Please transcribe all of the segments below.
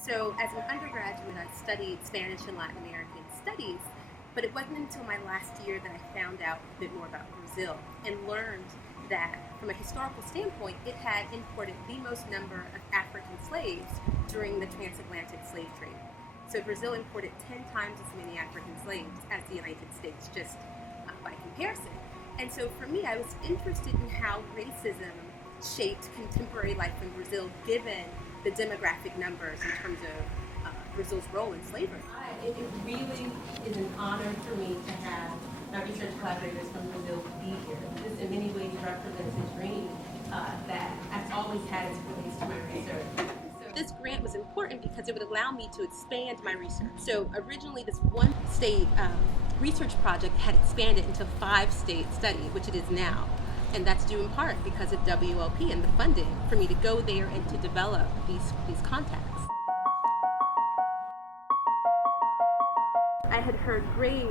So as an undergraduate, I studied Spanish and Latin American studies, but it wasn't until my last year that I found out a bit more about Brazil and learned that from a historical standpoint, it had imported the most number of African slaves during the transatlantic slave trade. So Brazil imported 10 times as many African slaves as the United States, just by comparison. And so for me, I was interested in how racism shaped contemporary life in Brazil, given the demographic numbers in terms of Brazil's role in slavery. It really is an honor for me to have my research collaborators from Brazil be here. This in many ways represents a dream that I've always had as it relates to my research. This grant was important because it would allow me to expand my research. So originally this one state research project had expanded into a 5-state study, which it is now. And that's due in part because of WLP and the funding for me to go there and to develop these contacts. I had heard great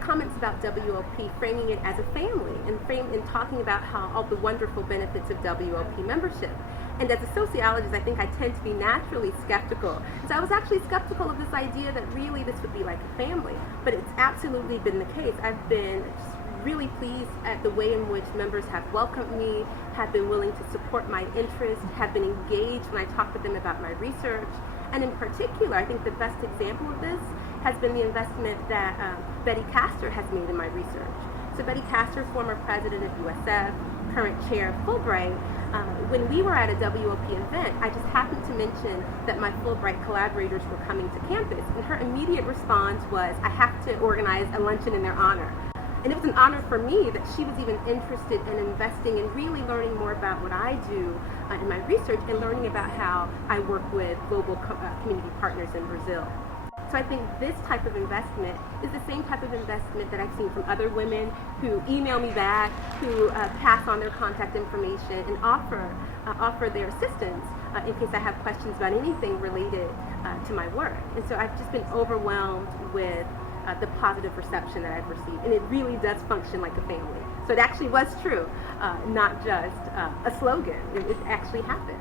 comments about WLP, framing it as a family and talking about how all the wonderful benefits of WLP membership. And as a sociologist, I think I tend to be naturally skeptical. So I was actually skeptical of this idea that really this would be like a family. But it's absolutely been the case. I've been really pleased at the way in which members have welcomed me, have been willing to support my interests, have been engaged when I talk with them about my research. And in particular, I think the best example of this has been the investment that Betty Castor has made in my research. So Betty Castor, former president of USF, current chair of Fulbright, when we were at a WLP event, I just happened to mention that my Fulbright collaborators were coming to campus, and her immediate response was, I have to organize a luncheon in their honor. And it was an honor for me that she was even interested in investing and really learning more about what I do in my research and learning about how I work with global community partners in Brazil. So I think this type of investment is the same type of investment that I've seen from other women who email me back, who pass on their contact information and offer their assistance in case I have questions about anything related to my work. And so I've just been overwhelmed with the positive reception that I've received. And it really does function like a family. So it actually was true, not just a slogan. It actually happened.